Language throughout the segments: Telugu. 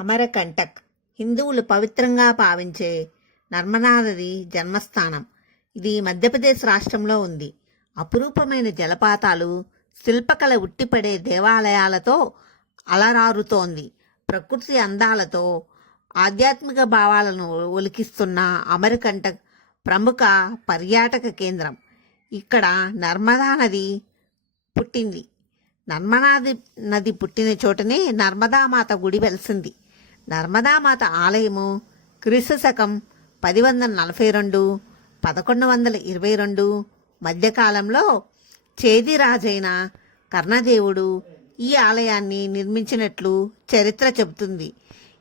అమరకంటక్ హిందువులు పవిత్రంగా భావించే నర్మదా నది జన్మస్థానం. ఇది మధ్యప్రదేశ్ రాష్ట్రంలో ఉంది. అపురూపమైన జలపాతాలు శిల్పకళ ఉట్టిపడే దేవాలయాలతో అలరారుతోంది. ప్రకృతి అందాలతో ఆధ్యాత్మిక భావాలను ఒలికిస్తున్న అమరకంటక్ ప్రముఖ పర్యాటక కేంద్రం. ఇక్కడ నర్మదా నది పుట్టింది. నర్మదా నది- నది పుట్టిన చోటనే నర్మదామాత గుడి వెలిసింది. నర్మదామాత ఆలయము క్రీస్తు శకం పది వందల నలభై రెండు పదకొండు వందల ఇరవై రెండు మధ్యకాలంలో చేదిరాజైన కర్ణదేవుడు ఈ ఆలయాన్ని నిర్మించినట్లు చరిత్ర చెబుతుంది.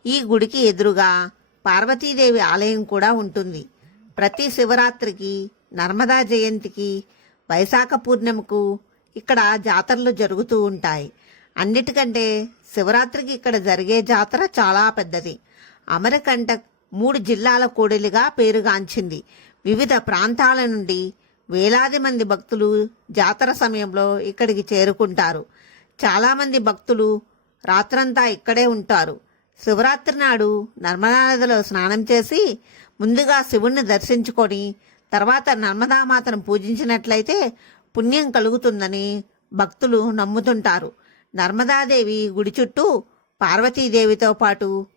ఈ గుడికి ఎదురుగా పార్వతీదేవి ఆలయం కూడా ఉంటుంది. ప్రతి శివరాత్రికి నర్మదా జయంతికి వైశాఖ పూర్ణిమకు ఇక్కడ జాతరలు జరుగుతూ ఉంటాయి. అన్నిటికంటే శివరాత్రికి ఇక్కడ జరిగే జాతర చాలా పెద్దది. అమరకంటక్ మూడు జిల్లాల కూడలిగా పేరుగాంచింది. వివిధ ప్రాంతాల నుండి వేలాది మంది భక్తులు జాతర సమయంలో ఇక్కడికి చేరుకుంటారు. చాలామంది భక్తులు రాత్రంతా ఇక్కడే ఉంటారు. శివరాత్రి నాడు నర్మదా నదిలో స్నానం చేసి ముందుగా శివుణ్ణి దర్శించుకొని తర్వాత నర్మదామాతను పూజించినట్లయితే పుణ్యం కలుగుతుందని భక్తులు నమ్ముతుంటారు. నర్మదాదేవి గుడి చుట్టూ పార్వతీదేవితో పాటు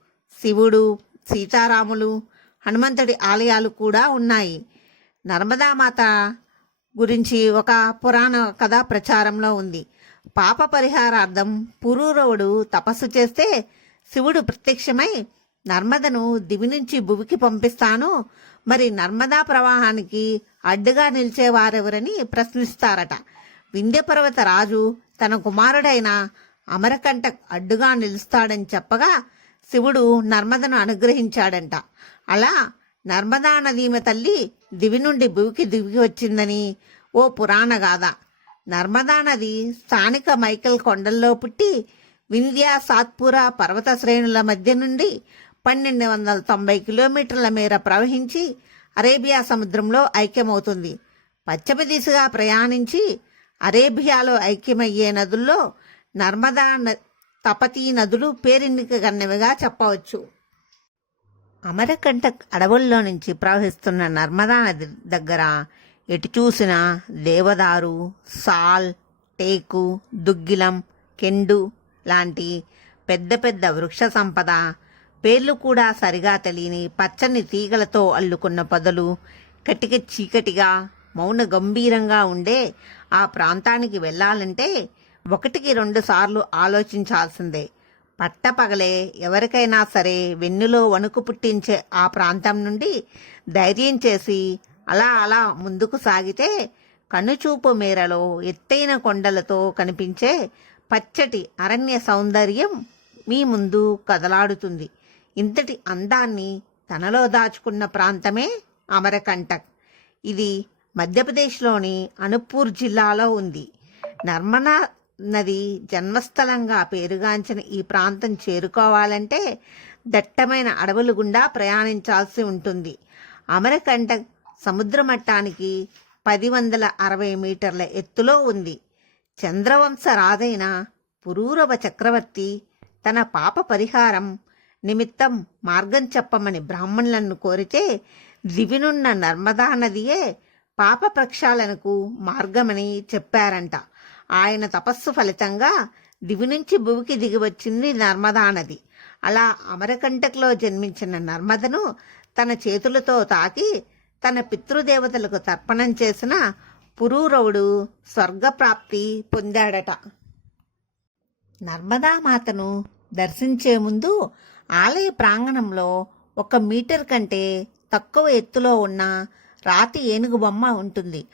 శివుడు సీతారాములు హనుమంతుడి ఆలయాలు కూడా ఉన్నాయి. నర్మదామాత గురించి ఒక పురాణ కథ ప్రచారంలో ఉంది. పాప పరిహారార్థం పురూరవుడు తపస్సు చేస్తే శివుడు ప్రత్యక్షమై నర్మదను దివి నుంచి భువికి పంపిస్తాను. మరి నర్మదా ప్రవాహానికి అడ్డుగా నిలిచేవారెవరని ప్రశ్నిస్తారట. వింధ్యపర్వత రాజు తన కుమారుడైన అమరకంట అడ్డుగా నిలుస్తాడని చెప్పగా శివుడు నర్మదను అనుగ్రహించాడంట. అలా నర్మదా నదీమ తల్లి దివి నుండి భూమికి దిగి వచ్చిందని ఓ పురాణ గాథ. నర్మదా నది స్థానిక మైకల్ కొండల్లో పుట్టి వింధ్యా సాత్పురా పర్వత శ్రేణుల మధ్య నుండి పన్నెండు వందల తొంభై కిలోమీటర్ల మేర ప్రవహించి అరేబియా సముద్రంలో ఐక్యమవుతుంది. పశ్చిమ దిశగా ప్రయాణించి అరేబియాలో ఐక్యమయ్యే నదుల్లో నర్మదా న- తపతీ నదులు పేరెన్నికగన్నవిగా చెప్పవచ్చు. అమరకంటక్ అడవుల్లో నుంచి ప్రవహిస్తున్న నర్మదా నది దగ్గర ఎటు చూసినా దేవదారు సాల్ టేకు దుగ్గిలం కెండు లాంటి పెద్ద పెద్ద వృక్ష సంపద పేర్లు కూడా సరిగా తెలియని పచ్చని తీగలతో అల్లుకున్న పొదలు కటిక చీకటిగా మౌన గంభీరంగా ఉండే ఆ ప్రాంతానికి వెళ్ళాలంటే ఒకటికి రెండు సార్లు ఆలోచించాల్సిందే. పట్టపగలే ఎవరికైనా సరే వెన్నులో వణుకు పుట్టించే ఆ ప్రాంతం నుండి ధైర్యం చేసి అలా అలా ముందుకు సాగితే కనుచూపు మేరలో ఎత్తైన కొండలతో కనిపించే పచ్చటి అరణ్య సౌందర్యం మీ ముందు కదలాడుతుంది. ఇంతటి అందాన్ని తనలో దాచుకున్న ప్రాంతమే అమరకంటక్. ఇది మధ్యప్రదేశ్లోని అనుపూర్ జిల్లాలో ఉంది. నర్మదా నది జన్మస్థలంగా పేరుగాంచిన ఈ ప్రాంతం చేరుకోవాలంటే దట్టమైన అడవులు గుండా ప్రయాణించాల్సి ఉంటుంది. అమరకంట సముద్ర మట్టానికి పది వందల అరవై మీటర్ల ఎత్తులో ఉంది. చంద్రవంశ రాజైన పురూరవ చక్రవర్తి తన పాప పరిహారం నిమిత్తం మార్గం చెప్పమని బ్రాహ్మణులను కోరితే దివినున్న నర్మదా నదియే పాప ప్రక్షాళనకు మార్గమని చెప్పారంట. ఆయన తపస్సు ఫలితంగా దివి నుంచి భువికి దిగి వచ్చింది నర్మదా నది. అలా అమరకంటక్లో జన్మించిన నర్మదను తన చేతులతో తాకి తన పితృదేవతలకు తర్పణం చేసిన పురూరవుడు స్వర్గప్రాప్తి పొందాడట. నర్మదామాతను దర్శించే ముందు ఆలయ ప్రాంగణంలో ఒక మీటర్ కంటే తక్కువ ఎత్తులో ఉన్న రాతి ఏనుగు బొమ్మ ఉంటుంది.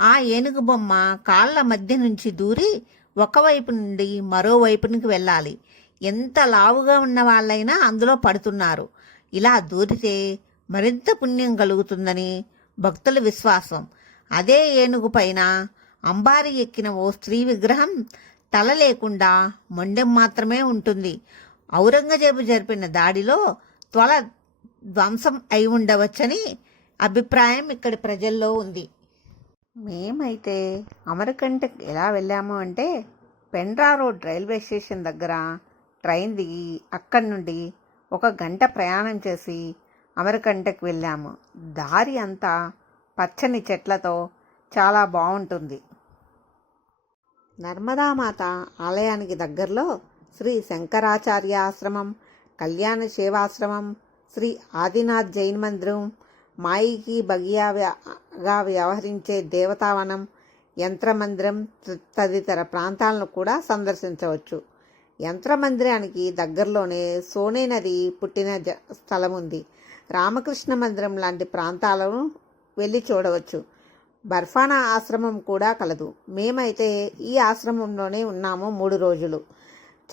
ఆ ఏనుగు బొమ్మ కాళ్ళ మధ్య నుంచి దూరి ఒకవైపు నుండి మరోవైపునికి వెళ్ళాలి. ఎంత లావుగా ఉన్న వాళ్ళైనా అందులో పడుతున్నారు. ఇలా దూరితే మరింత పుణ్యం కలుగుతుందని భక్తుల విశ్వాసం. అదే ఏనుగు పైన అంబారి ఎక్కిన ఓ స్త్రీ విగ్రహం తల లేకుండా మొండెం మాత్రమే ఉంటుంది. ఔరంగజేబు జరిపిన దాడిలో త్వల ధ్వంసం అయి ఉండవచ్చని అభిప్రాయం ఇక్కడి ప్రజల్లో ఉంది. మేమైతే అమరకంటక్ ఎలా వెళ్ళాము అంటే పెండ్రా రోడ్ రైల్వే స్టేషన్ దగ్గర ట్రైన్ దిగి అక్కడి నుండి ఒక గంట ప్రయాణం చేసి అమరకంటకు వెళ్ళాము. దారి అంతా పచ్చని చెట్లతో చాలా బాగుంటుంది. నర్మదామాత ఆలయానికి దగ్గరలో శ్రీ శంకరాచార్య ఆశ్రమం కళ్యాణ సేవాశ్రమం శ్రీ ఆదినాథ్ జైన్ మందిరం మాయికి బగియాగా వ్యవహరించే దేవతావనం యంత్రమందిరం త- తదితర ప్రాంతాలను కూడా సందర్శించవచ్చు. యంత్రమందిరానికి దగ్గరలోనే సోనే నది పుట్టిన జ స్థలం ఉంది రామకృష్ణ మందిరం లాంటి ప్రాంతాలను వెళ్ళి చూడవచ్చు. బర్ఫానా ఆశ్రమం కూడా కలదు. మేమైతే ఈ ఆశ్రమంలోనే ఉన్నాము మూడు రోజులు.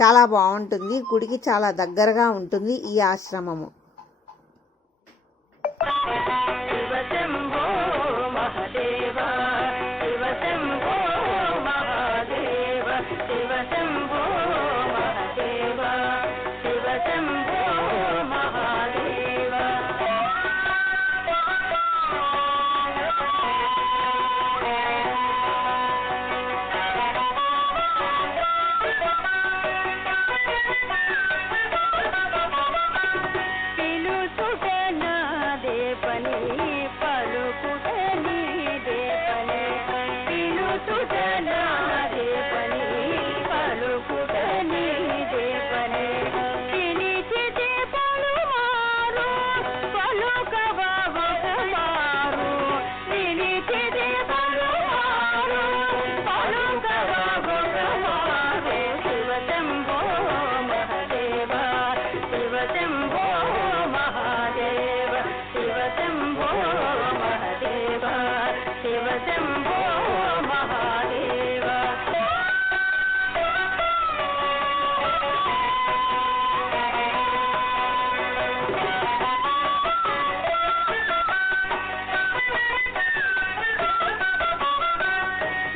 చాలా బాగుంటుంది గుడికి చాలా దగ్గరగా ఉంటుంది ఈ ఆశ్రమము. పని పలుకుట నీదే పని. పిలుచుట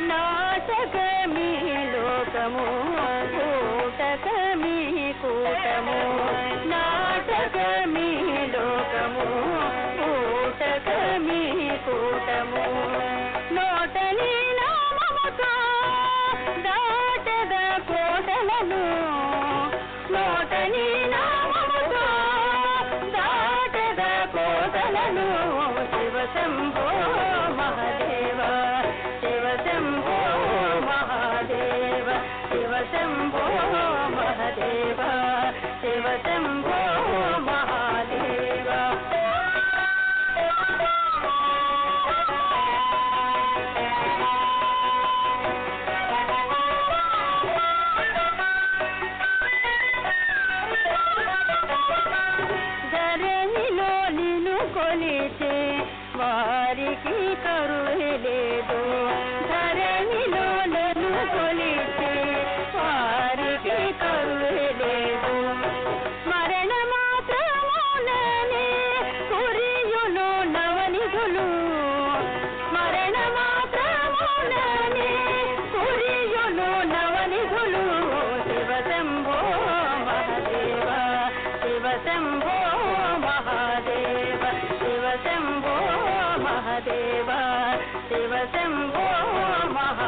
నాటకమీ లోకము కూటకమీ కూటము నా శివ మహదేవ శివ మహాదేవ. ధరణిలో నిన్ను కొలిచే వారికి కరు Shiva Shambho Mahadeva Shiva Shambho Mahadeva